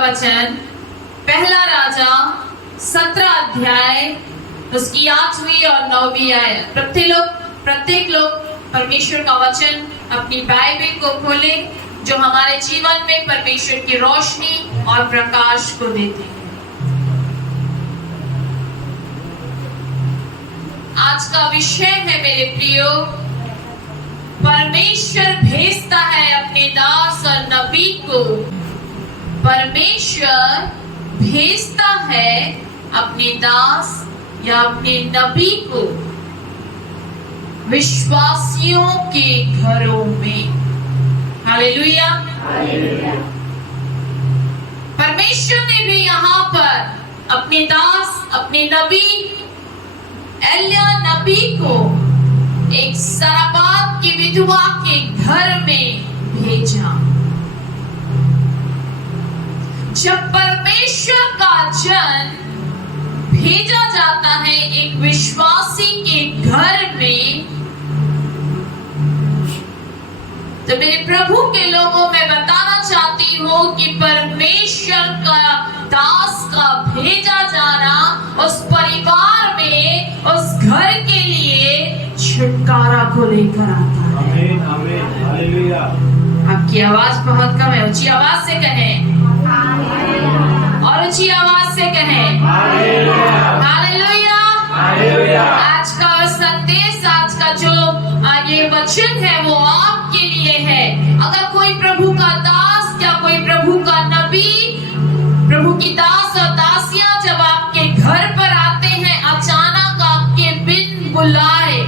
वचन पहला राजा 17 अध्याय उसकी 8वीं और 9वीं आयत। प्रत्येक लोग परमेश्वर का वचन अपनी बाइबल को खोले जो हमारे जीवन में परमेश्वर की रोशनी और प्रकाश को देते हैं। आज का विषय है मेरे प्रियो, परमेश्वर भेजता है अपने दास और नबी को। परमेश्वर भेजता है अपने दास या अपने नबी को विश्वासियों के घरों में। हालेलुया। परमेश्वर ने भी यहाँ पर अपने दास अपने नबी एलिया नबी को एक सराबात की विधवा के घर में भेजा। जब परमेश्वर का जन भेजा जाता है एक विश्वासी के घर में, तो मेरे प्रभु के लोगों में बताना चाहती हूँ कि परमेश्वर का दास का भेजा जाना उस परिवार में उस घर के लिए छुटकारा को लेकर आता है। आमीन, आमीन, हालेलुया। आपकी आवाज बहुत कम है, ऊंची आवाज से कहें और ऊंची आवाज से कहें हालेलुया। आज का संदेश, आज का जो ये वचन है वो आपके लिए है। अगर कोई प्रभु का दास या कोई प्रभु का नबी, प्रभु की दास और दासियां जब आपके घर पर आते हैं अचानक आपके बिन बुलाए,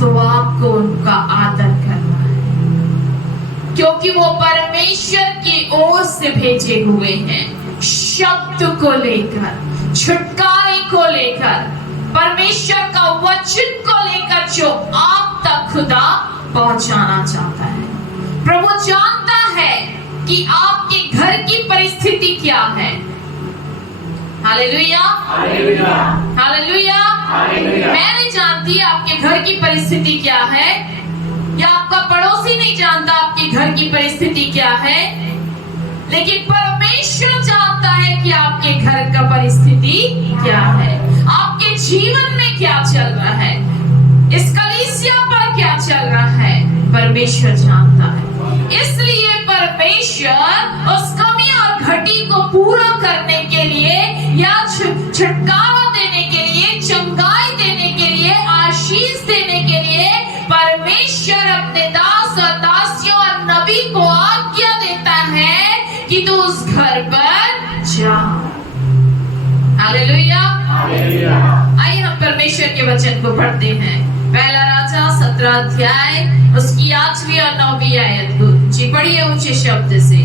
तो आपको उनका आदर करना है, क्योंकि वो परमेश्वर की ओर से भेजे हुए हैं। शब्द को लेकर, छुटकारे को लेकर, परमेश्वर का वचन को लेकर जो आप तक खुदा पहुंचाना चाहता है। प्रभु जानता है कि आपके घर की परिस्थिति क्या है। Hallelujah, hallelujah, hallelujah. मैं नहीं जानती आपके घर की परिस्थिति क्या है, या आपका पड़ोसी नहीं जानता आपके घर की परिस्थिति क्या है, लेकिन परमेश्वर जानता है कि आपके घर का परिस्थिति क्या है, आपके जीवन में क्या चल रहा है, इस कलीसिया पर क्या चल रहा है, परमेश्वर जानता है। इसलिए परमेश्वर उस कमी और घटी को पूरा करने के लिए या छुटकारा देने के लिए, चंगाई देने के लिए, आशीष देने के लिए परमेश्वर अपने दास और दासियों और नबी को आज्ञा देता है कि तू उस घर पर जा। हालेलुया। आइए हम परमेश्वर के वचन को पढ़ते हैं। पहला राजा 17 अध्याय उसकी 8वीं और 9वीं आयत को जी पढ़िए ऊंचे शब्द से।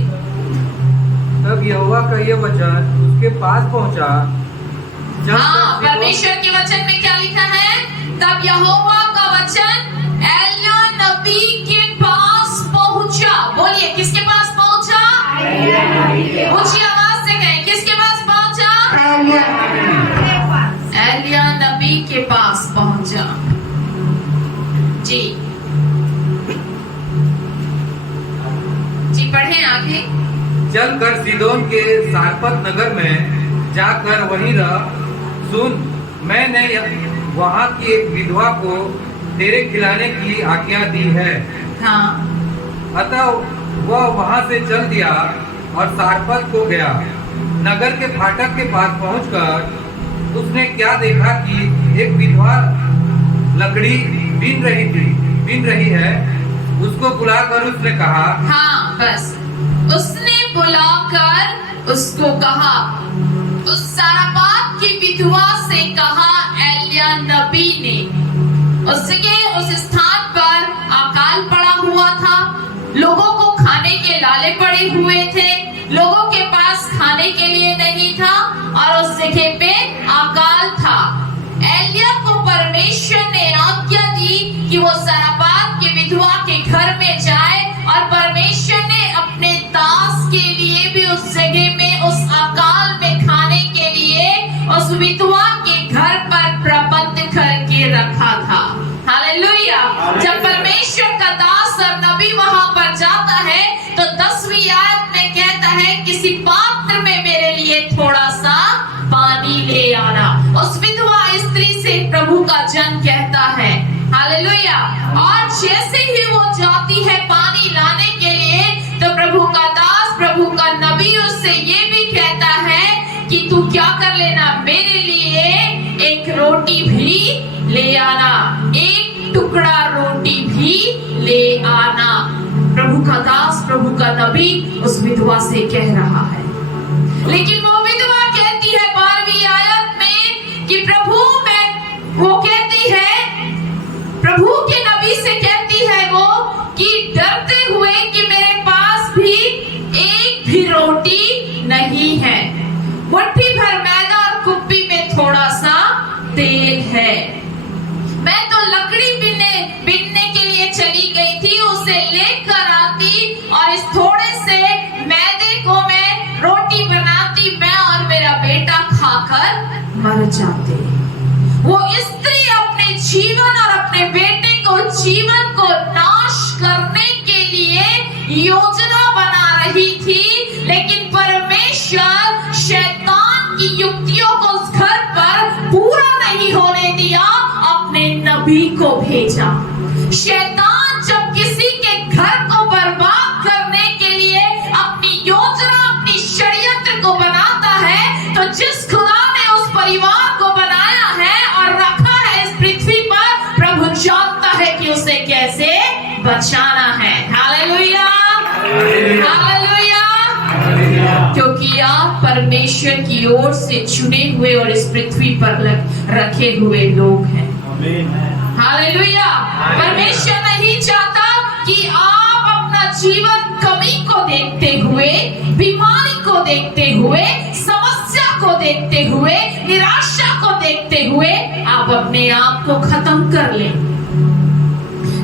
तब यहोवा का ये वचन उसके पास पहुंचा। हाँ, परमेश्वर के वचन में क्या लिखा है? तब यहोवा का वचन एलिया नबी के पास पहुंचा। बोलिए, किसके पास पहुंचा? ऊंची आवाज से कहें, किसके पास पहुंचा? एलिया नबी के पास पहुंचा। जी पढ़ें आगे। चलकर सीदोन के सारपत नगर में जाकर वहीं रह। सुन, मैंने वहाँ की एक विधवा को तेरे खिलाने की आज्ञा दी है। हाँ। अतः वह वहाँ से चल दिया और सारपत को गया। नगर के फाटक के पास पहुंचकर उसने क्या देखा कि एक विधवा लकड़ी बीन रही है। उसको बुलाकर उसने कहा, हाँ बस, उसने बुलाकर उसको कहा, उस साराबात की विधवा से कहा एलिया नबी ने। उस स्थान पर अकाल पड़ा हुआ था, लोगों को खाने के लाले पड़े हुए थे, लोगों के पास खाने के लिए नहीं था और उस जगह पे अकाल था। एलिया को परमेश्वर ने आज्ञा दी कि वो साराबात की विधवा के घर में जाए और परमेश्वर ने अपने दास के लिए भी उस जगह में, उस अकाल में खाने के लिए उस विधवा के घर पर प्रबंध करके रखा था। हालेलुया। जब परमेश्वर का दास और नबी वहां पर जाता है तो 10वीं आयत ले आना। उस विधवा स्त्री से प्रभु का जन कहता है, हालेलुया। और जैसे ही वो जाती है पानी लाने के लिए, तो प्रभु का दास, प्रभु का नबी उससे ये भी कहता है कि तू क्या कर लेना, मेरे लिए एक रोटी भी ले आना, एक टुकड़ा रोटी भी ले आना। प्रभु का दास, प्रभु का नबी उस विधवा से कह रहा है। लेकिन वो विधवा कहती है 12वीं आयत में कि वो कहती है, प्रभु के नबी से कहती है वो कि डरते हुए कि मेरे पास भी एक भी रोटी नहीं है, मुट्ठी भर मैदा और कुप्पी में थोड़ा सा तेल है। मैं तो लकड़ी बिनने के लिए चली गई थी, उसे लेकर आती और इस थोड़े से मैदे को मैं रोटी बनाती, मैं और मेरा बेटा खाकर मर जाते। वो स्त्री अपने जीवन और अपने बेटे को, जीवन को नाश करने के लिए योजना बना रही थी, लेकिन परमेश्वर शैतान की युक्तियों को उस घर पर पूरा नहीं होने दिया, अपने नबी को भेजा। शैतान जब किसी के घर को बर्बाद करने के लिए अपनी योजना, अपनी षड्यंत्र को बनाता है, तो जिस खुदा ने उस परिवार को बनाया है और रखा है इस पृथ्वी पर, प्रभु जानता है कि उसे कैसे बचाना है। Hallelujah, hallelujah. क्योंकि आप परमेश्वर की ओर से चुने हुए और इस पृथ्वी पर रखे हुए लोग हैं। हालेलुया। परमेश्वर नहीं चाहता कि आप अपना जीवन कमी को देखते हुए, बीमारी को देखते हुए, समस्या को देखते हुए, निराशा को देखते हुए आप अपने आप को खत्म कर लें।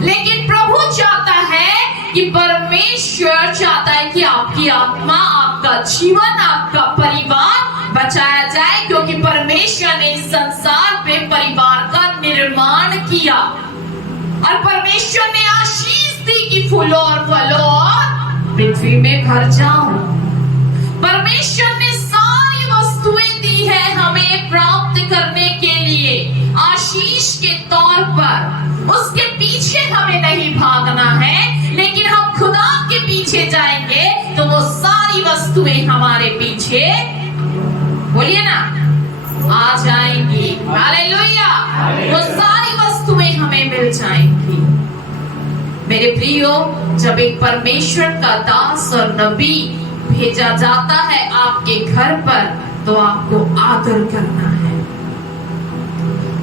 लेकिन प्रभु चाहता है कि परमेश्वर चाहता है कि आपकी आत्मा, आपका जीवन, आपका परिवार बचाया जाए, क्योंकि परमेश्वर ने इस संसार पे परिवार का निर्माण किया और परमेश्वर ने आशीष दी कि फूलों और फलों और पृथ्वी में भर जाओ। परमेश्वर ने सारी वस्तुएं दी है हमें प्राप्त करने के लिए आशीष के तौर पर। उसके पीछे हमें नहीं भागना है, लेकिन हम खुदा के पीछे जाएंगे तो वो सारी वस्तुएं हमारे पीछे, बोलिए ना, आ जाएंगी। हालेलुया। वो सारी वस्तुएं हमें मिल जाएंगी। मेरे प्रियो, जब एक परमेश्वर का दास और नबी भेजा जाता है आपके घर पर, तो आपको आदर करना है।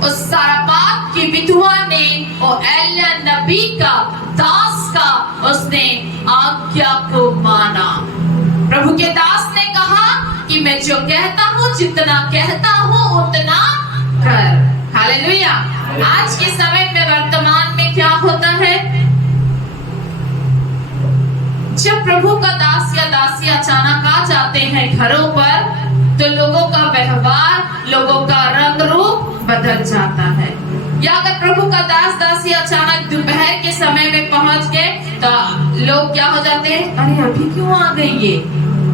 उस सारापात की विधवा ने और एलिया नबी का, दास का, उसने आज्ञा को माना। प्रभु के दास ने कहा कि मैं जो कहता हूँ, जितना कहता हूँ उतना कर। हालेलुया। आज के समय में, वर्तमान में क्या होता है, जब प्रभु का दास या दासी अचानक आ जाते हैं घरों पर, तो लोगों का व्यवहार, लोगों का रंग रूप बदल जाता है। या अगर प्रभु का दास दासी अचानक दोपहर के समय में पहुंच गए, तो लोग क्या हो जाते हैं, अरे अभी क्यों आ गई ये,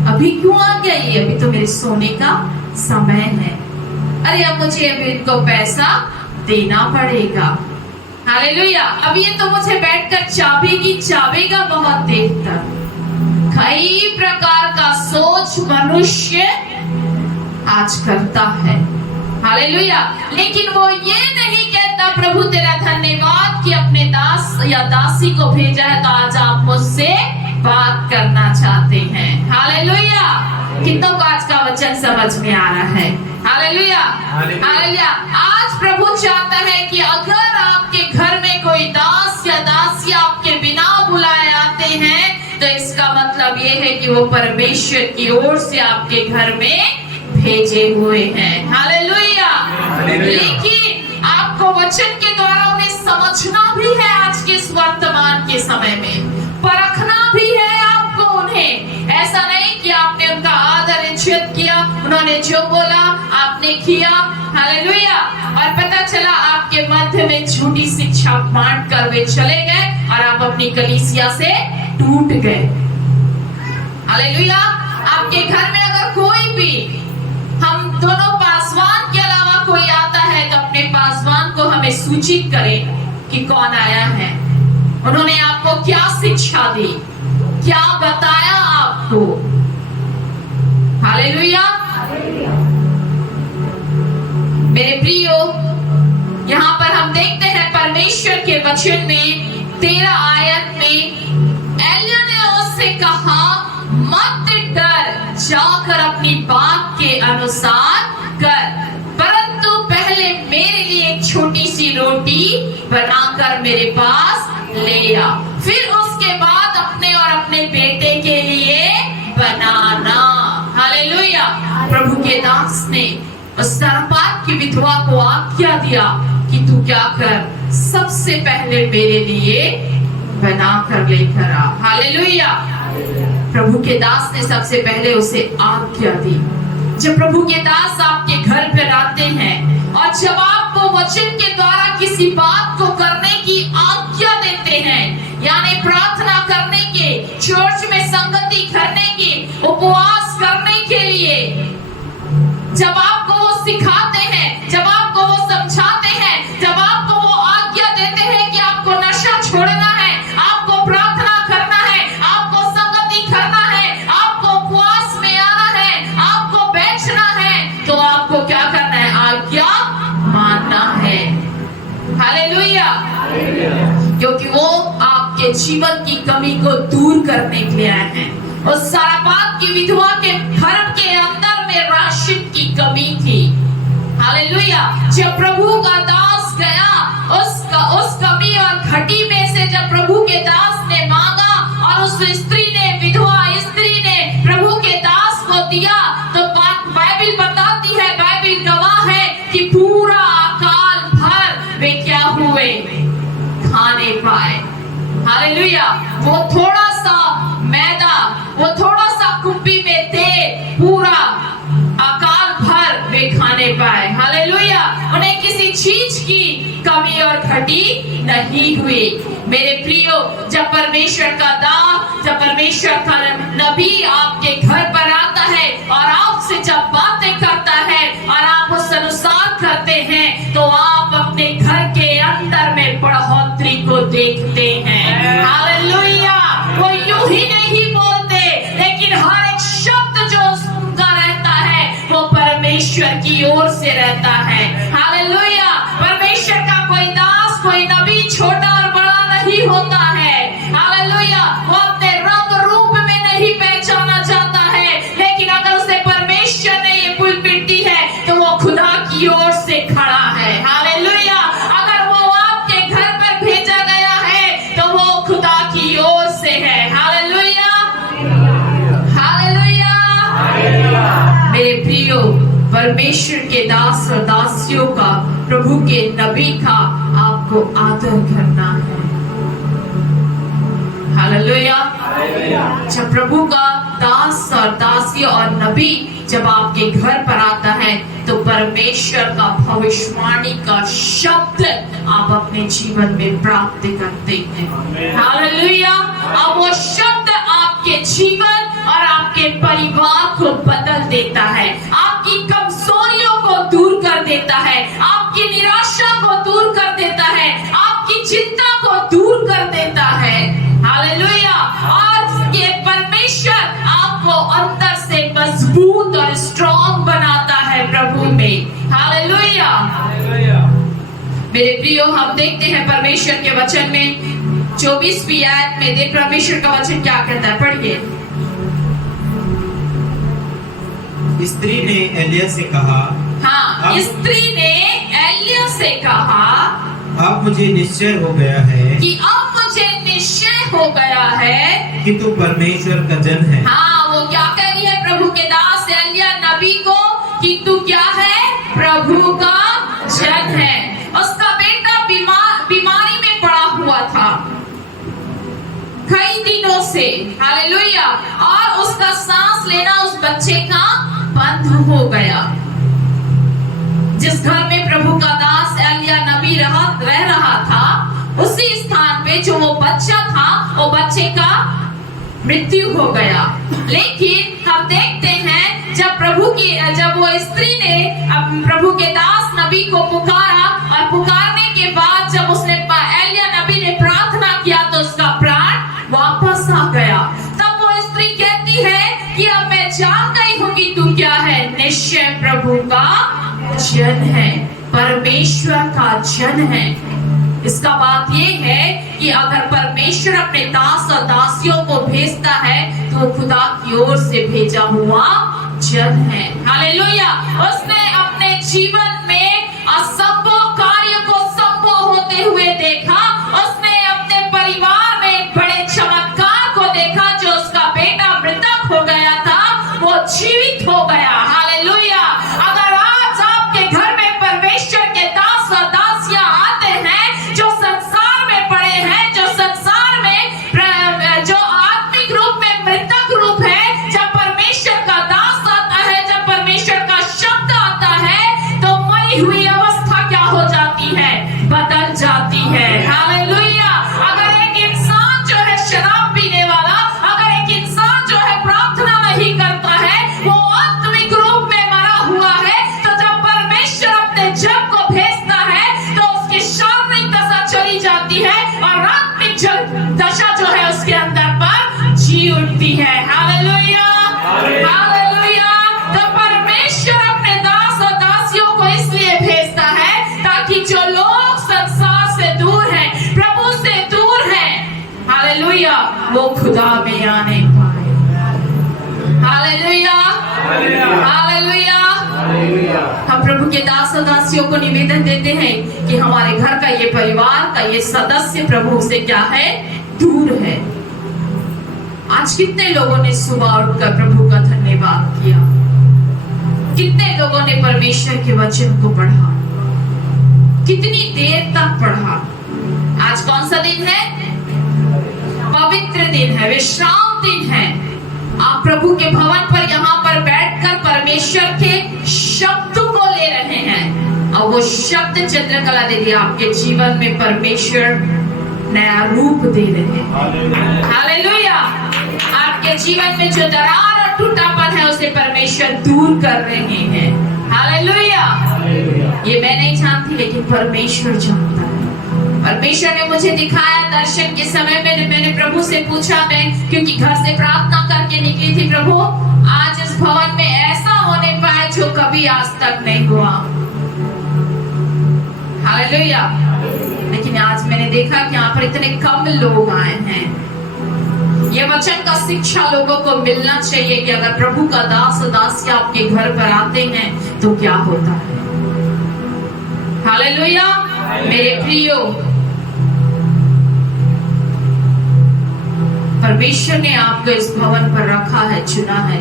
अभी क्यों आ गया ये, अभी तो मेरे सोने का समय है, अरे अब मुझे अभी इनको पैसा देना पड़ेगा। हालेलुया। अब ये तो मुझे बैठकर चाबेगा बहुत देर तक। कई प्रकार का सोच मनुष्य आज करता है। हालेलुया। लेकिन वो ये नहीं कहता, प्रभु तेरा धन्यवाद कि अपने दास या दासी को भेजा है, तो आज आप मुझसे बात करना चाहते हैं। हालेलुया। कितनों को आज का वचन समझ में आ रहा है? Hallelujah, hallelujah. आज प्रभु चाहता है कि अगर आपके घर में कोई दास या दासी आपके बिना बुलाए आते हैं, तो इसका मतलब ये है कि वो परमेश्वर की ओर से आपके घर में भेजे हुए हैं। हालेलुया। लेकिन आपको वचन के द्वारा उन्हें समझना भी है। आज के इस वर्तमान के समय में परखना भी है आपको उन्हें। ऐसा नहीं कि आपने उनका आदर इज्जत किया, उन्होंने जो बोला आपने किया। हालेलुया। और पता चला आपके मध्य में झूठी शिक्षा बांट कर वे चले गए और आप अपनी कलीसिया से टूट गए। हालेलुया। आपके घर में अगर कोई भी, हम दोनों पासवान सूचित करें कि कौन आया है, उन्होंने आपको क्या शिक्षा दी, क्या बताया आपको। हालेलुया। मेरे प्रियो, यहाँ पर हम देखते हैं परमेश्वर के वचन में 13 आयत में एलिय्याह ने उससे कहा, मत डर, जाकर अपनी बात के अनुसार कर, परंतु पहले मेरे लिए एक छोटी सी रोटी बनाकर मेरे पास ले आ, फिर उसके बाद अपने और अपने बेटे के लिए बनाना। हालेलुया। प्रभु के दास ने उस सारपात की विधवा को आज्ञा दिया कि तू क्या कर, सबसे पहले मेरे लिए बनाकर लेकर आ। हालेलुया। प्रभु के दास ने सबसे पहले उसे आज्ञा दी। जब प्रभु के दास आपके घर पर आते हैं और जब आपको वचन के द्वारा किसी बात को करने की आज्ञा देते हैं, यानी प्रार्थना करने के, चर्च में संगति करने के, उपवास करने के लिए, जब आपको वो सिखाते हैं, जब आपको वो समझाते हैं, जब आपको वो आज्ञा देते हैं कि आपको नशा छोड़ना है, आपको प्रार्थना करना है, आपको संगति करना है, आपको उपवास में आना है, आपको बैठना है, तो आपको क्या करना है? आज्ञा मानना है। हालेलुया। क्योंकि वो आपके जीवन की कमी को दूर करने के लिए आए हैं। उस सारपात की विधवा के घर के अंदर में राशन की कमी थी। हालेलुया। जब प्रभु का दास गया, उस कमी और घटी में से जब प्रभु के दास ने मांगा और उस स्त्री ने, विधवा स्त्री ने प्रभु के दास को दिया, तो बाइबिल बताती है, बाइबिल गवाह है कि पूरा अकाल भर वे क्या हुए? खाने पाए। हालेलुया। वो थोड़ा सा मैदा, वो थोड़ा सा कुप्पी में तेल, पूरा अकाल भर वे खाने पाए। हालेलुया। उन्हें किसी चीज की कमी और घटी नहीं हुई। मेरे प्रियो, जब परमेश्वर का दास, जब परमेश्वर का नबी आपके घर पर आता है और आपसे जब बातें करता है और आप उस अनुसार करते हैं, तो आप अपने घर के अंदर में बढ़ोतरी को देखते हैं। हालेलुया। वो यूं ही नहीं बोलते, लेकिन हर एक शब्द जो उनका रहता है वो परमेश्वर की ओर से रहता है। हालेलुया। परमेश्वर का कोई दास, कोई नबी छोटा और बड़ा नहीं होता है। हालेलुया। वो अपने रंग रूप में नहीं पहचाना जाता है, लेकिन अगर उसे परमेश्वर ने ये पुलपिट दी है तो वो खुदा की ओर से खड़ा है। हालेलुया। अगर वो आपके घर पर भेजा गया है तो वो खुदा की ओर से है। हालेलुया। हालेलुया। मेरे प्रियो, परमेश्वर के दास और दासियों का, प्रभु के नबी का आपको आदर करना है। हालेलुया। जब प्रभु का दास और दासी और नबी जब आपके घर पर आता है, तो परमेश्वर का भविष्यवाणी का शब्द आप अपने जीवन में प्राप्त करते हैं। हालेलुया। अब वो शब्द आपके जीवन और आपके परिवार को बदल देता है, आपकी कमजोरियों को दूर कर देता है, आपकी निराशा को दूर कर देता है, आपकी चिंता को दूर कर देता है। हालेलुया। और ये परमेश्वर आपको अंदर से मजबूत और स्ट्रॉन्ग बनाता है प्रभु में। हालेलुया। मेरे प्रियो, हम देखते हैं परमेश्वर के वचन में 24वीं आयत में देख परमेश्वर का वचन क्या कहता है, पढ़िए। स्त्री ने एलिय्याह से कहा, हाँ, स्त्री ने एलिय्याह से कहा, अब मुझे निश्चय हो गया है कि अब मुझे निश्चय हो गया है कि तू परमेश्वर का जन है। हाँ, वो क्या कह रही है प्रभु के दास एलिय्याह नबी को कि तू क्या है? प्रभु का जन है। उसका बेटा बीमारी में पड़ा हुआ था कई दिनों से। हालेलुया। और उसका सांस लेना उस बच्चे का बंद हो गया। जिस घर में प्रभु का दास एलिय्याह नबी रह रहा था, उसी स्थान पे जो वो बच्चा था, वो बच्चे का मृत्यु हो गया। लेकिन हम देखते हैं जब वो स्त्री ने प्रभु के दास नबी को पुकारा और पुकारने के बाद जब उसने एलिया नबी ने प्रार्थना किया तो उसका प्राण वापस आ गया। तब वो स्त्री कहती है कि अब मैं जान गई हूँ कि तू क्या है, निश्चय प्रभु का जन है, परमेश्वर का जन है। इसका बात ये है कि अगर परमेश्वर अपने दास और दासियों को भेजता है तो वो खुदा की ओर से भेजा हुआ जन है। हालेलुया। उसने अपने जीवन में असंभव कार्य को संभव होते हुए देखा। उसने अपने परिवार में एक बड़े चमत्कार को देखा। जो उसका बेटा मृतक हो गया था वो जीवित हो गया। हालेलुया। अगर आज आपके घर में परमेश्वर के दास और दासियां आते हैं जो संसार में पड़े हैं, जो संसार में जो आत्मिक रूप में मृतक रूप है, जब परमेश्वर का दास आता है, जब परमेश्वर का शब्द आता है तो मरी हुई अवस्था क्या हो जाती है, बदल जाती है। हालेलुया। अगर एक इंसान जो है शराब पीने वाला, अगर एक इंसान जो है प्रार्थना नहीं करता है, वो आत्मिक रूप में मरा हुआ है, तो जब परमेश्वर अपने जन को भेजता है तो उसकी शारीरिक दशा चली जाती है और आत्मिक दशा जो है उसके अंदर पर जी उठती है। हालेलुया। हालेलुया। तो परमेश्वर अपने दास और दासियों को इसलिए भेजता है ताकि जो लोग संसार से दूर हैं, प्रभु से दूर हैं, हालेलुया, वो खुदा में आने पाए। हालेलुया। हालेलुया। हम प्रभु के दास और दासियों को निवेदन देते हैं कि हमारे घर का ये परिवार का ये सदस्य प्रभु से क्या है, दूर है। आज कितने लोगों ने सुबह उठकर प्रभु का धन्यवाद किया, कितने लोगों ने परमेश्वर के वचन को पढ़ा, कितनी देर तक पढ़ा। आज कौन सा दिन है, पवित्र दिन है, विश्राम दिन है। आप प्रभु के भवन पर यहाँ पर बैठकर परमेश्वर के शब्द को ले रहे हैं और वो शब्द चंद्रकला दीदी आपके जीवन में परमेश्वर नया रूप दे रहे हैं। हालेलुया। आपके जीवन में जो दरार और टूटापन है उसे परमेश्वर दूर कर रहे हैं। हालेलुया। ये मैं नहीं जानती लेकिन परमेश्वर जानता है। परमेश्वर ने मुझे दिखाया दर्शन के समय में, मैंने प्रभु से पूछा, मैं क्योंकि घर से प्रार्थना करके निकली थी, प्रभु आज इस भवन में ऐसा होने पाए जो कभी आज तक नहीं हुआ। हालेलुया। लेकिन आज मैंने देखा कि यहाँ पर इतने कम लोग आए हैं। ये वचन का शिक्षा लोगों को मिलना चाहिए कि अगर प्रभु का दास और दासी आपके घर पर आते हैं तो क्या होता है। हालेलुया। मेरे प्रियो, परमेश्वर ने आपको इस भवन पर रखा है, चुना है,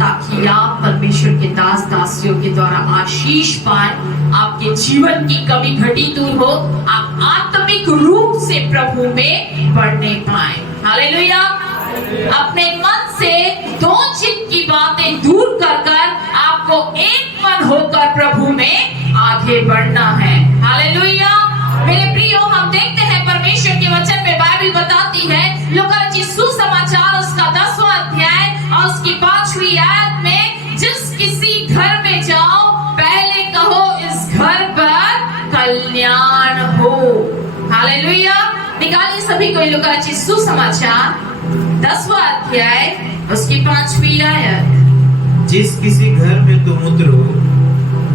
ताकि आप परमेश्वर के दास दासियों के द्वारा आशीष पाए, आपके जीवन की कमी घटी दूर हो, आप आत्मिक रूप से प्रभु में बढ़ने पाए। हालेलुया। अपने मन से दो चित्त की बातें दूर कर आपको एक मन होकर प्रभु में आगे बढ़ना है। हालेलुया। मेरे प्रियो, हम देखते हैं परमेश्वर के वचन में बाइबल बताती है, लूका रचित सुसमाचार उसका 10वां अध्याय और उसकी 5वीं आयत में, जिस किसी घर में जाओ पहले कहो इस घर पर कल्याण हो। हालेलुया। निकालिए सभी को लूका रचित सुसमाचार 10वां अध्याय उसकी 5वीं आयत। जिस किसी घर में तुम उतरो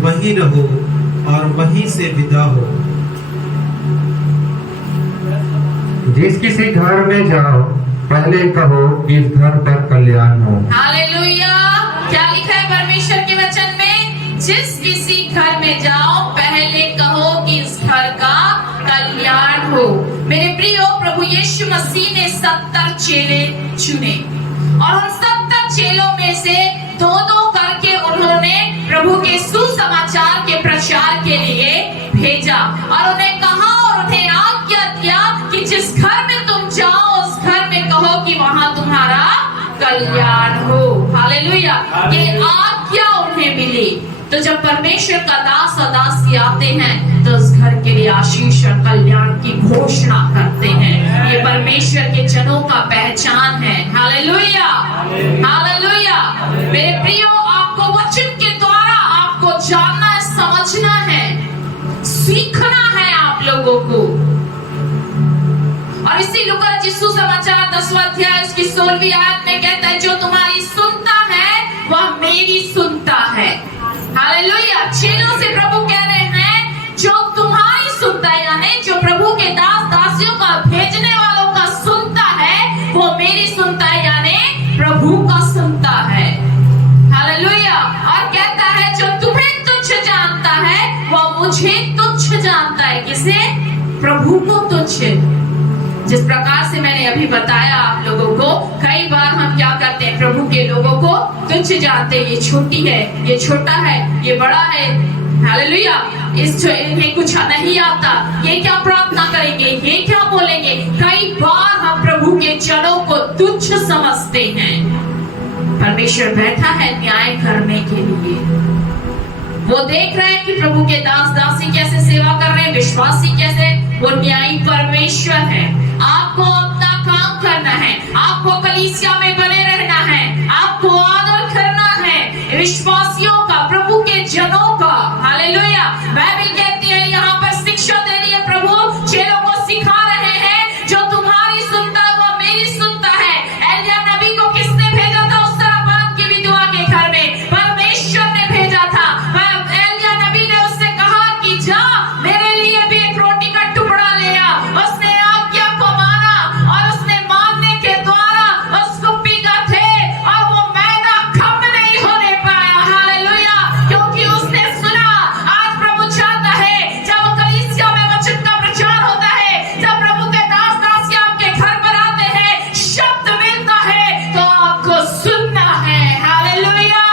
वहीं रहो और वहीं से विदा हो। जिस किसी घर में जाओ पहले कहो कि इस घर पर कल्याण हो। हालेलुया। क्या लिखा है परमेश्वर के वचन में, जिस किसी घर में जाओ पहले कहो कि इस घर का कल्याण हो। मेरे प्रियो, प्रभु यीशु मसीह ने 70 चेले चुने और उन 70 चेलों में से 2-2 करके उन्होंने प्रभु के सुसमाचार के प्रचार के लिए भेजा और उन्हें कहा और उन्हें आज्ञा दिया कि जिस घर में तुम जाओ उस घर में कहो कि वहां तुम्हारा कल्याण हो। हालेलुया। ये आज्ञा उन्हें मिली। तो जब परमेश्वर का दास और दासी आते हैं तो उस घर के लिए आशीष और कल्याण की घोषणा करते हैं। ये परमेश्वर के जनों का पहचान है। हालेलुया। हालेलुया। मेरे प्रियो, आप वो वचन के द्वारा आपको जानना है, समझना है, सीखना है आप लोगों को। और इसी लूका यीशु समाचार 10वां अध्याय उसकी 16वीं आयत में कहता है, जो तुम्हारी सुनता है वह मेरी सुनता है। हालेलुया। चेलों से प्रभु कह रहे हैं, जो तुम्हारी सुनता है, यानी जो प्रभु के दास दासियों का, भेजने वालों का सुनता है, वो मेरी सुनता है, यानी प्रभु का सुनता है। हालेलुया। और कहता है, जो तुम्हें तुच्छ जानता है वह मुझे तुच्छ जानता है। किसे? प्रभु को तुच्छ। जिस प्रकार से मैंने अभी बताया आप लोगों को, कई बार हम क्या करते हैं, प्रभु के लोगों को तुच्छ जानते हैं। ये छोटी है, ये छोटा है, ये बड़ा है। हालेलुया। इन्हें कुछ नहीं आता, ये क्या प्रार्थना करेंगे, ये क्या बोलेंगे। कई बार हम प्रभु के जनों को तुच्छ समझते हैं। परमेश्वर बैठा है न्याय करने के लिए। वो देख रहे हैं कि प्रभु के दास दासी कैसे सेवा कर रहे हैं, विश्वासी कैसे। वो न्यायी परमेश्वर है। आपको अपना काम करना है, आपको कलीसिया में बने रहना है, आपको आदर करना है विश्वासियों का, प्रभु के जनों का। हालेलुया। बाइबल कहती है, यहाँ पर शिक्षा दे रही है प्रभु, चेलों को सिखा रहे हैं, जो तुम्हारी सुनता है वह मेरी सुनता है। एलिया नबी को किसने भेजा था उस सरबात की विधवा के घर में? परमेश्वर ने भेजा था। एलिया नबी ने उससे कहा कि जा मेरे लिए भी एक रोटी का टुकड़ा ले आ। उसने आज्ञा को माना और उसने मानने के द्वारा उस कुप्पी का थे और वो मैदा कम नहीं होने पाया। हालेलुया। क्योंकि उसने सुना। आज प्रभु चाहता है, जब कलीसिया में वचन का प्रचार होता है, जब प्रभु के दास दासी आपके घर पर आते हैं, शब्द मिलता है, तो आपको सुनना है। हालेलुया।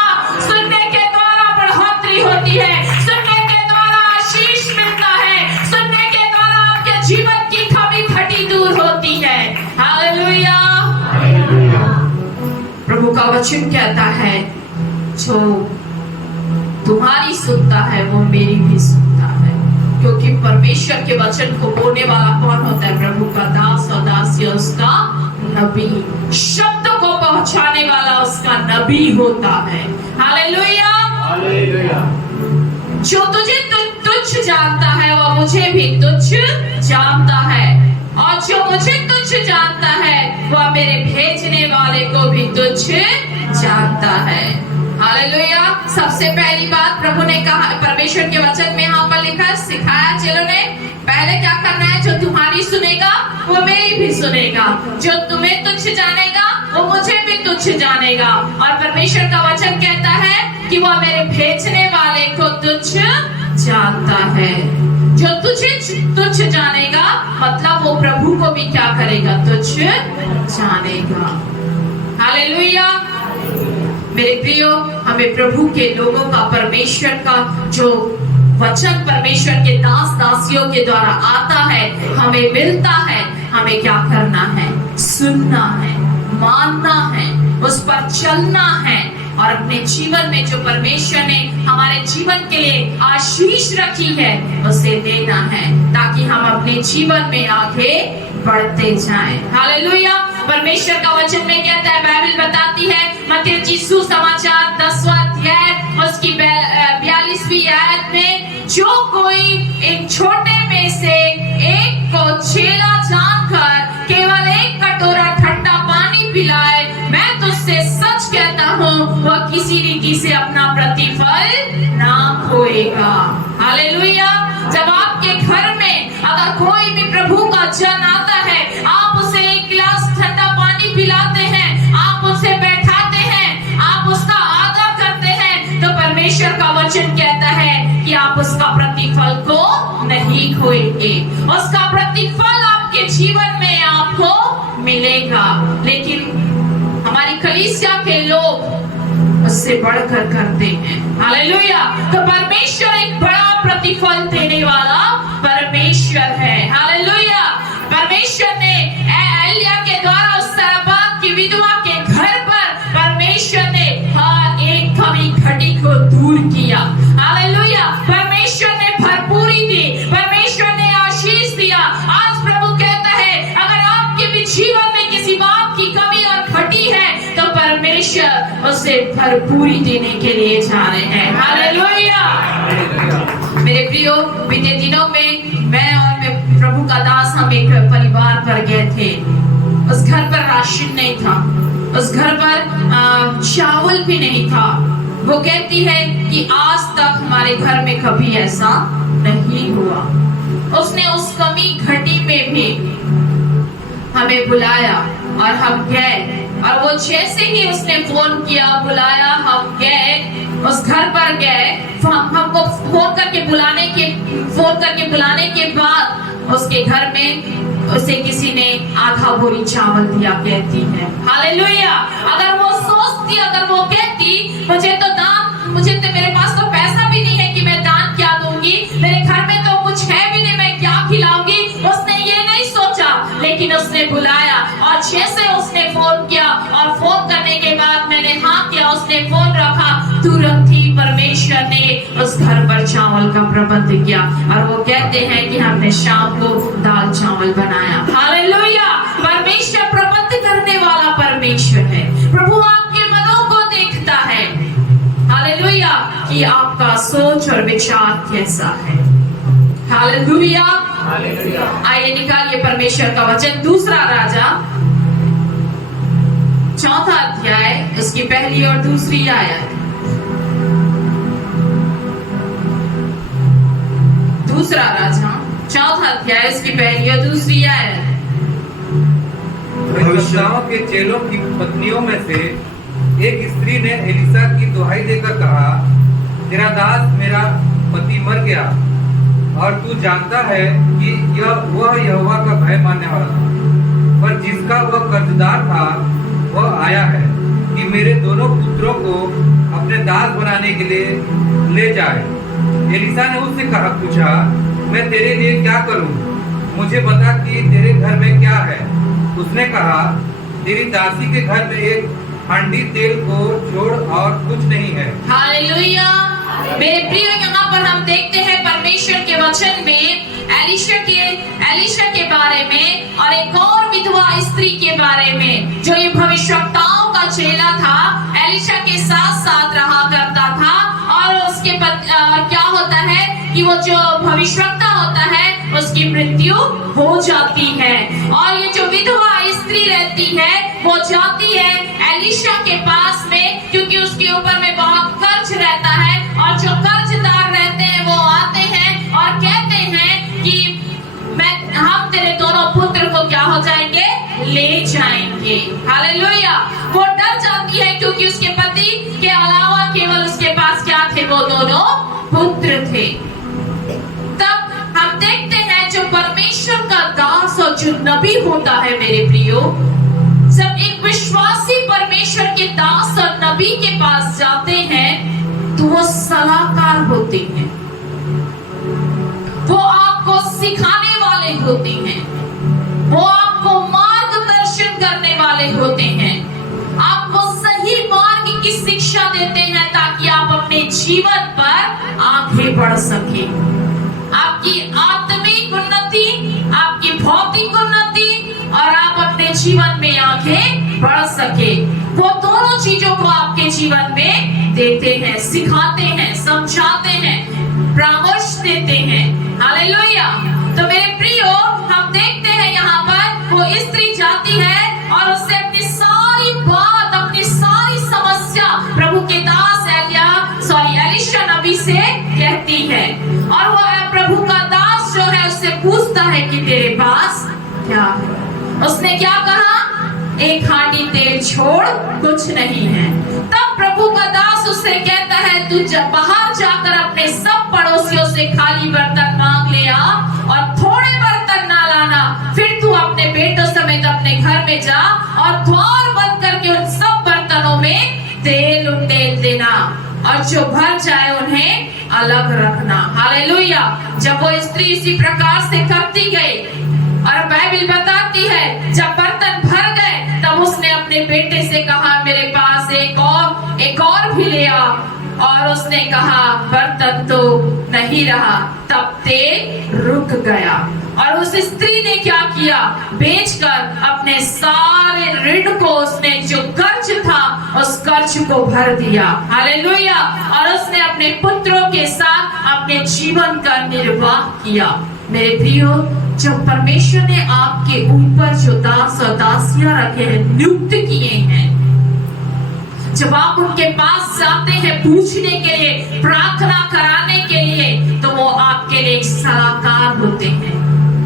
सुनने के द्वारा बढ़ोतरी होती है, सुनने के द्वारा आशीष मिलता है, सुनने के द्वारा आपके जीवन की कमी घटी दूर होती है। हालेलुया। प्रभु का वचन कहता है, जो तुम्हारी सुनता है वो मेरी भी सुनता है। क्योंकि परमेश्वर के वचन को बोलने वाला कौन होता है? प्रभु का दास और दासी, उसका नबी। शब्द को पहुंचाने वाला उसका नबी होता है। हालेलुया। हालेलुया। जो तुझे तुच्छ जानता है वह मुझे भी तुच्छ जानता है, और जो मुझे तुच्छ जानता है वह मेरे भेजने वाले को भी तुच्छ जानता है। हालेलुया। सबसे पहली बात प्रभु ने कहा, परमेश्वर के वचन में यहाँ पर लिखा, सिखाया चेलों ने, पहले क्या करना है? जो तुम्हारी सुनेगा वो मेरी भी सुनेगा, जो तुम्हें तुच्छ जानेगा वो मुझे भी तुच्छ जानेगा। और परमेश्वर का वचन कहता है कि वह मेरे भेजने वाले को तुच्छ जानता है। जो तुझे तुच्छ जानेगा, मतलब वो प्रभु को भी क्या करेगा? तुच्छ जानेगा। हालेलुया। मेरे प्रियो, हमें प्रभु के लोगों का, परमेश्वर का जो वचन परमेश्वर के दास दासियों के द्वारा आता है, हमें मिलता है, हमें क्या करना है? सुनना है, मानना है, उस पर चलना है, और अपने जीवन में जो परमेश्वर ने हमारे जीवन के लिए आशीष रखी है उसे देना है, ताकि हम अपने जीवन में आगे बढ़ते जाएं। हालेलुया। परमेश्वर का वचन में कहता है, बाइबल बताती है, मत्ती यीशु समाचार 10वां अध्याय उसकी 42वीं आयत में, जो कोई इन छोटे में से एक को चेला जानकर केवल एक कटोरा ठंडा पानी पिलाए, मैं तुझसे सच कहता हूँ वह किसी रीति से अपना प्रतिफल ना खोएगा। हालेलुया। जब आपके घर में अगर कोई भी प्रभु का जन आता है, आप उसे एक गिलास ठंडा पानी पिलाते हैं, आप उसे बैठाते हैं, आप उसका आदर करते हैं, तो परमेश्वर का वचन कहता है कि आप उसका प्रतिफल को नहीं खोएंगे। उसका प्रतिफल आपके जीवन में आपको मिलेगा। लेकिन हमारी कलीसिया के लोग उससे बढ़कर करते हैं। हालेलुया। तो परमेश्वर एक बड़ा प्रतिफल देने वाला परमेश्वर है। हालेलुया। परमेश्वर ने एलिया के द्वारा उस सरबात की विधवा के घर पर परमेश्वर ने हर एक कमी घटी को दूर किया। हालेलुया। परमेश्वर ने भरपूरी दी, परमेश्वर ने आशीष दिया। आज प्रभु कहता है, अगर आपके भी जीवन में किसी बात की कमी और घटी है, तो परमेश्वर उसे भरपूरी देने के लिए जा रहे हैं। हालेलुया। मेरे प्रियो, बीते दिनों में मैं और मैं प्रभु का दास हम एक परिवार पर गए थे। उस घर पर राशन नहीं था, उस घर पर चावल भी नहीं था। वो कहती है कि आज तक हमारे घर में कभी ऐसा नहीं हुआ। उसने उस कमी घटी में भी हमें बुलाया और हम गए, और वो जैसे ही उसने फोन किया, बुलाया, हम गए, उस घर पर गए। हमको फोन करके बुलाने के बाद उसके घर में उसे किसी ने आधा बोरी चावल दिया, कहती है। हालेलुया। अगर वो सोचती, अगर वो कहती मुझे तो मेरे पास तो पैसा भी नहीं है कि मैं दान क्या दूंगी, मेरे घर में तो कुछ है भी नहीं, मैं क्या खिलाऊंगी, उसने ये नहीं सोचा। लेकिन उसने बुलाया, और जैसे उसने फोन किया, और फोन करने के बाद मैंने हाँ किया, उसने फोन रखा, तुरंत ही परमेश्वर ने उस घर पर चावल का प्रबंध किया। और वो कहते हैं कि हमने शाम को दाल चावल बनाया। हालेलुया। परमेश्वर प्रबंध करने वाला परमेश्वर है। प्रभु आपके मनों को देखता है। हालेलुया, कि आपका सोच और विचार कैसा है। हालेलुया। आइए निकालिए परमेश्वर का वचन, दूसरा राजा 4 अध्याय, उसकी पहली और दूसरी आयत। दूसरा राजा 4 अध्याय, उसकी पहली और दूसरी आयत। भविष्यवक्ताओं के चेलों की पत्नियों में से एक स्त्री ने एलिसा की दुहाई देकर कहा, तेरा दास मेरा पति मर गया, और तू जानता है कि वह यहोवा का भय मानने वाला था, पर जिसका वह कर्जदार था वह आया है कि मेरे दोनों पुत्रों को अपने दास बनाने के लिए ले जाए। एलिसा ने उससे पूछा, मैं तेरे लिए क्या करूं? मुझे बता कि तेरे घर में क्या है। उसने कहा, तेरी दासी के घर में एक हांडी तेल को छोड़ और कुछ नहीं है। हालेलुया। मेरे प्रिय, यहाँ पर हम देखते हैं परमेश्वर के वचन में एलिशा के बारे में, और एक और विधवा स्त्री के बारे में, जो ये भविष्यवक्ताओं का चेला था, एलिशा के साथ साथ रहा करता था। और उसके क्या होता है कि वो जो भविष्यवक्ता होता है उसकी मृत्यु हो जाती है, और ये जो विधवा स्त्री रहती है वो जाती है एलिशा के पास में, क्योंकि उसके ऊपर में बहुत कर्ज रहता है। और जो कर्जदार रहते हैं वो आते हैं और कहते हैं कि हम तेरे दोनों पुत्र को क्या हो जाएंगे, ले जाएंगे। हालेलुया। वो डर जाती है, क्योंकि उसके पति के अलावा केवल उसके पास क्या थे, वो दोनों पुत्र थे। तब हम देखते हैं जो परमेश्वर का दास और जो नबी होता है, मेरे प्रियो, जब एक विश्वासी परमेश्वर के दास और नबी के पास जाते हैं तो वो सलाहकार होते हैं, वो आपको सिखाने वाले होते हैं, वो आपको मार्गदर्शन करने वाले होते हैं, आपको सही मार्ग की शिक्षा देते हैं, ताकि आप अपने जीवन पर आगे बढ़ सके। आपकी आत्मिक उन्नति, आपकी भौतिक उन्नति, और आप अपने जीवन में आगे बढ़ सके। वो दोनों चीजों को आपके जीवन में देते हैं, सिखाते हैं, समझाते हैं, परामर्श देते हैं। हालेलुया। तो मेरे प्रियो, हम देखते हैं यहाँ पर वो स्त्री जाती है और उससे अपनी सारी बात, अपनी सारी समस्या प्रभु के दास एलिशा नबी से कहती है, और वो प्रभु का दास जो है उससे पूछता है कि तेरे पास क्या है। उसने क्या कहा, एक हांडी तेल छोड़ कुछ नहीं है। तब प्रभु का दास उससे कहता है, तू बाहर जाकर अपने सब पड़ोसियों से खाली बर्तन मांग ले आ, और थोड़े बर्तन ना लाना। फिर तू अपने बेटों समेत अपने घर में जा और द्वार बंद करके उन सब बर्तनों में तेल उंडेल देना, और जो भर जाए उन्हें अलग रखना। हालेलुया। जब वो स्त्री इसी प्रकार से करती गई, और बाइबल बताती है जब बर्तन भर गए तब उसने अपने बेटे से कहा, मेरे पास एक और भी ले आ, और उसने कहा बर्तन तो नहीं रहा। तब तेल रुक गया, और उस स्त्री ने क्या किया, बेचकर अपने सारे ऋण को, उसने जो कर्ज था उस कर्ज को भर दिया, हालेलुया, और उसने अपने पुत्रों के साथ अपने जीवन का निर्वाह किया। मेरे प्रियो, जब परमेश्वर ने आपके ऊपर जो दास और दासियां रखे हैं, नियुक्त किए हैं, जब आप उनके पास जाते हैं पूछने के लिए, प्रार्थना कराने के लिए, तो वो आपके लिए एक सलाहकार होते हैं।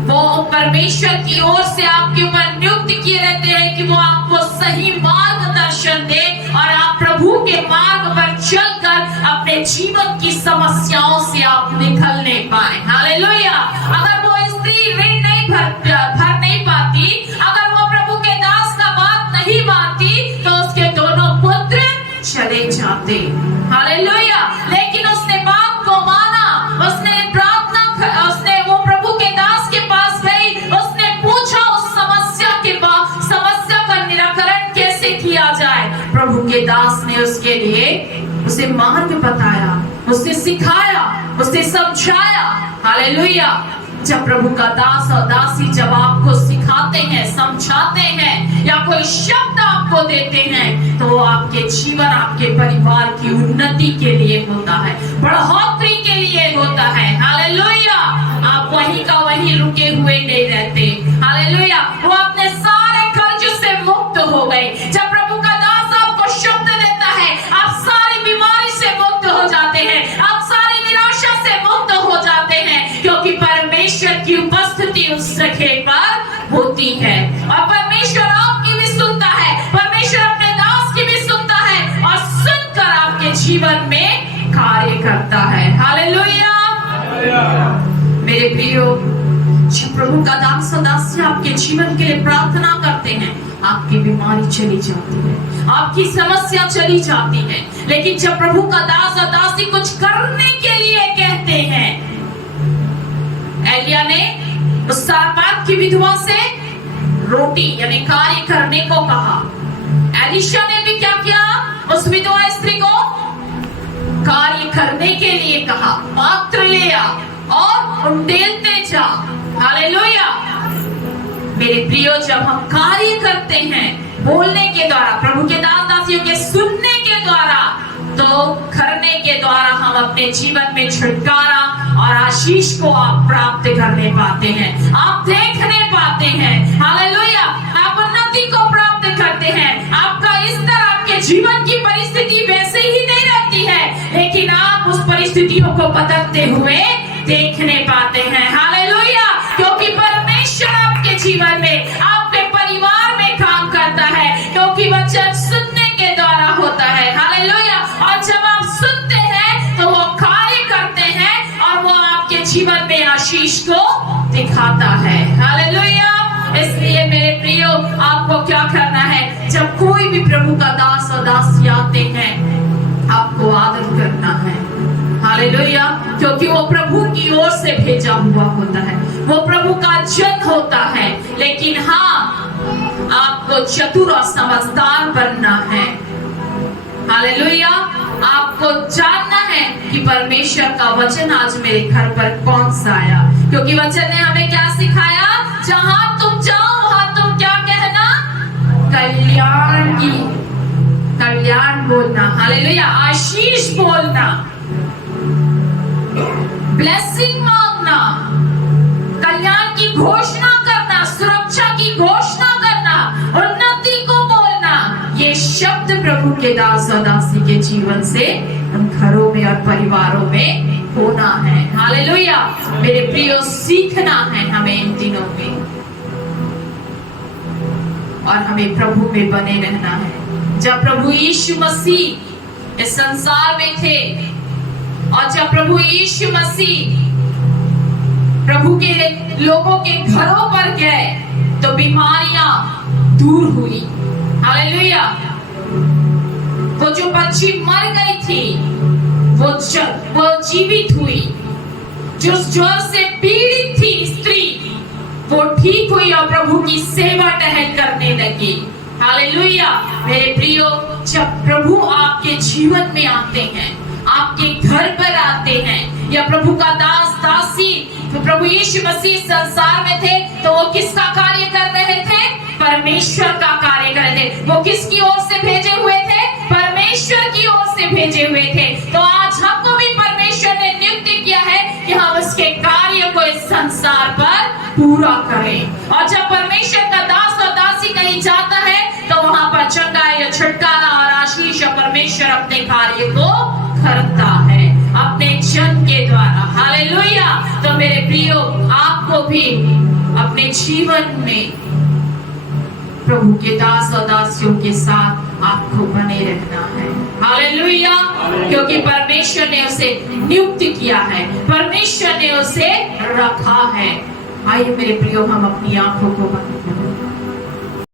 वो परमेश्वर की ओर से आपके ऊपर नियुक्त किए रहते हैं कि वो आपको सही मार्गदर्शन दे और आप प्रभु के मार्ग पर चलकर अपने जीवन की समस्याओं से आप निकलने पाए, हालेलुया। अगर वो स्त्री ऋण नहीं भर नहीं पाती, अगर वो प्रभु के दास का बात नहीं मानती, तो उसके दोनों पुत्र चले जाते, हालेलुया। लेकिन उसने बात को माना, उसने वो प्रभु के दास के पास गई, उसने पूछा उस समस्या का निराकरण कैसे किया जाए। प्रभु के दास ने उसके लिए उसे मार्ग बताया, उसे सिखाया, उसे समझाया, हालेलुया। जब प्रभु का दास और दासी जब आपको सिखाते हैं, समझाते हैं या कोई शब्द आपको देते हैं, तो वो आपके जीवन, आपके परिवार की उन्नति के लिए होता है, बढ़ोतरी के लिए होता है, हालेलुया। आप वहीं का वहीं रुके हुए नहीं रहते, हालेलुया। वो अपने सारे कर्ज से मुक्त हो गए। जब प्रभु का दास आपको शब्द देता है, आप सारी बीमारी से मुक्त हो जाते हैं, आप सारी निराशा से मुक्त हो जाते हैं, क्योंकि परमेश्वर की उपस्थिति उस जगह पर होती है। और परमेश्वर आपकी भी सुनता है, परमेश्वर अपने दास की भी सुनता है और सुनकर आपके जीवन में कार्य करता है, हालेलुया। मेरे प्रियो, जब प्रभु का दास और दासी आपके जीवन के लिए प्रार्थना करते हैं, आपकी बीमारी चली जाती है, आपकी समस्या चली जाती है। लेकिन जब प्रभु का दास और दासी कुछ करने के लिए कहते हैं, एलिया ने उस सारपात की विधवा से रोटी यानी कार्य करने को कहा। एलिशा ने भी क्या किया? उस विधवा स्त्री को कार्य करने के लिए कहा, पात्र ले आ और उंडेलते जा, हालेलुया। मेरे प्रियो, जब हम कार्य करते हैं बोलने के द्वारा, प्रभु के दास दासियों के सुनने के द्वारा, तो करने के द्वारा हम अपने जीवन में छुटकारा और आशीष को आप प्राप्त करने पाते हैं, आप देखने पाते हैं, हालेलुया। आप उन्नति को प्राप्त करते हैं। आपका स्तर, आपके जीवन की परिस्थिति वैसे ही नहीं रहती है, लेकिन आप उस परिस्थितियों को बदलते हुए देखने पाते हैं, हालेलुया। क्योंकि परमेश्वर आपके जीवन में, आपके परिवार में काम करता है, क्योंकि वचन सुनने के द्वारा होता है, हालेलुया। और जब आप सुनते हैं तो वो कार्य करते हैं और वो आपके जीवन में आशीष को दिखाता है, हालेलुया। इसलिए मेरे प्रियो, आपको क्या करना है? जब कोई भी प्रभु का दास और दासी आते हैं, आपको आदर करना है, हालेलुया। क्योंकि वो प्रभु की ओर से भेजा हुआ होता है, वो प्रभु का जन होता है। लेकिन हाँ, आपको चतुर और समझदार बनना है, हालेलुया। आपको जानना है कि परमेश्वर का वचन आज मेरे घर पर कौन सा आया, क्योंकि वचन ने हमें क्या सिखाया? जहां तुम जाओ वहां तुम क्या कहना? कल्याण बोलना, हालेलुया। आशीष बोलना, ब्लेसिंग मांगना, कल्याण की घोषणा करना, सुरक्षा की घोषणा करना, उन्नति को बोलना। ये शब्द प्रभु के दास और दासी के जीवन से उन घरों में और परिवारों में होना है, हालेलुया। मेरे प्रियो, सीखना है हमें इन दिनों में, और हमें प्रभु में बने रहना है। जब प्रभु यीशु मसीह इस संसार में थे, और जब प्रभु यीशु मसीह प्रभु के लोगों के घरों पर गए, तो बीमारियां दूर हुई, हालेलुया। वो जो बच्ची मर गई थी, वो जीवित हुई। जो ज्वर से पीड़ित थी स्त्री, वो ठीक हुई और प्रभु की सेवा टहल करने लगी, हालेलुया। मेरे प्रियो, जब प्रभु आपके जीवन में आते हैं, आपके घर पर आते हैं, या प्रभु का दास दासी, तो प्रभु यीशु मसीह संसार में थे, तो वो किसका कार्य कर रहे थे? परमेश्वर का कार्य कर रहे थे। वो किसकी ओर से भेजे हुए थे? परमेश्वर परमेश्वर की ओर से भेजे हुए थे। तो आज हमको भी परमेश्वर ने नियुक्त किया है कि हम उसके कार्य को इस संसार पर पूरा करें। और जब परमेश्वर का दास और दासी कहीं जाता है तो वहां पर चंगा या छुटकारा और आशीष परमेश्वर अपने कार्य को करता है अपने जन के द्वारा। हालेलुया। तो मेरे प्रियो, आपको भी अपने जीवन में प्रभु के दास और दासियों के साथ आपको बने रहना है। हालेलुया। क्योंकि परमेश्वर ने उसे नियुक्त किया है, परमेश्वर ने उसे रखा है। आइए मेरे प्रियो, हम अपनी आंखों को बंद करें।